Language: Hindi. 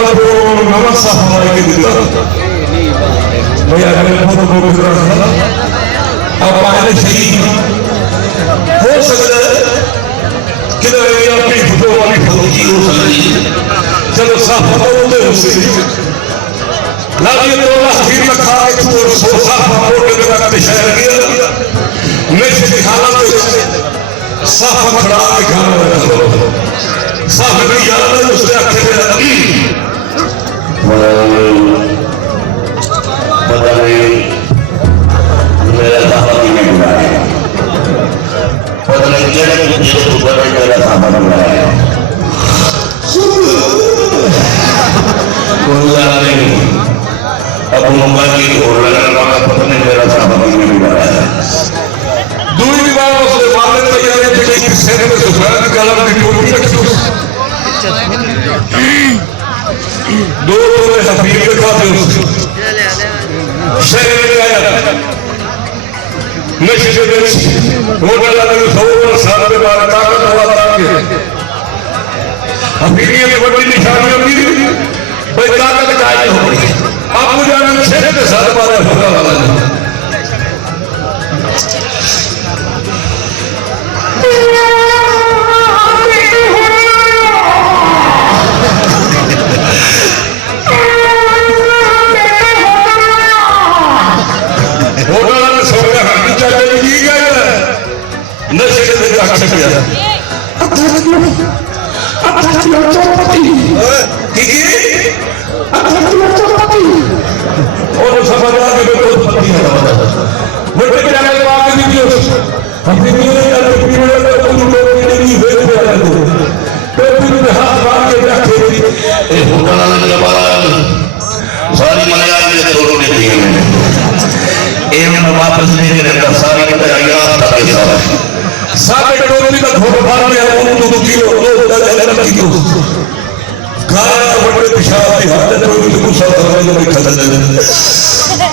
वाला को नमक साफ के दिता भैया अगर फोटो को अब पहले शरीर हो सकता है कि अपनी फोटो वाली फौजी हो सकती है। चलो साफ होते उससे लालिए तो हकीम रखा एक और सोसा फोटो के बाद शहर किया नशे की हालत में साफ खड़ा दिखाना साफ नहीं याद है उसने आखे पता नहीं मेरा साफा किने बुलाया पता नहीं केड़े किसी को पता नहीं मेरा साफा बुलाया कोई नहीं अब मुंबई की घोर लगा पता नहीं मेरा साफा किने बुलाया दूसरी बार उसने मारने तैयारी की सेने में सुफान कलम की टोपी रखी दो हफीज के खाते शहर में आया नशे के दिन होटल वाले 100 साल के बाद ताकत वाला के हफीजियों की बड़ी निशानी होती थी भाई ताकत चाहिए हो आपको जाना शहर के साथ मारे होगा वाला नशे के दिन अच्छा किया और समझा के बिल्कुल पति है बड़े जाने के बाद भी जो हमने ये पीरियड में तुम लोग के लिए वेट पे आए थे तो फिर हाथ बांध के रखे ए होटल वाले के बाद सारी मलयाली के दोनों ने दिए एवं वापस नहीं करता सारी के तैयार था के साथ सारे टोपी का फोटो मार के उनको 2 किलो 2 किलो गाया बड़े पिशाब के हाथ में टोपी को सब करने में खतरा है